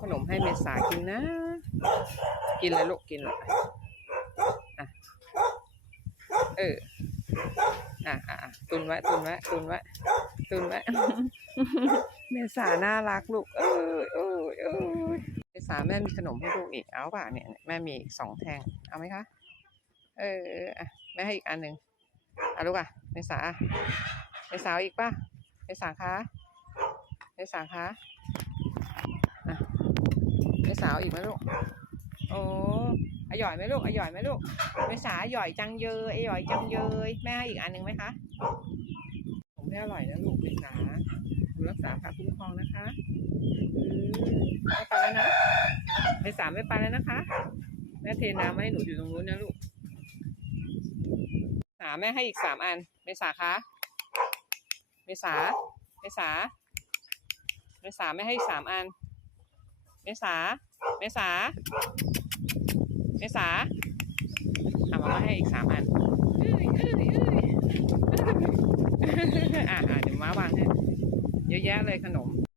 ขนมให้เมษากินนะ กินเลยลูกกินเลยอะเอออะอะตุนไว้ตุนไว้ตุนไว้ตุนไว้เมษาน่ารักลูก เออเออเออเมษาแม่มีขนมให้ลูกอีกเอาป่ะเนี่ยแม่มีอีกสองแท่งเอาไหมคะเออเอะแม่ให้อีกอันหนึ่งเอาลูกอะเมษาเมษาอีกป่ะเมษาคะเมษาคะ เมษาเอาอีกไหมลูก โอ้อร่อยไหมลูกอร่อยไหมลูกเมษาอร่อยจังเยยอร่อยจังเยยแม่ให้อีกอันหนึ่งไหมคะผมไม่อร่อยนะลูกเมษาดูรักษาพระคุ้มครองนะคะอืมไม่ไปแล้วนะเมษาไม่ไปแล้วนะคะ แม่เทน้ำให้หนูอยู่ตรงนู้นนะลูกสาแม่ให้อีกสามอันเมษาคะเมษาเมษาเมษาไม่ให้อีกสามอันเมษา เมษา เมษาเอามาให้อีกสามอันอะอะเดี๋ยวมาวางให้เยอะแยะเลยขนม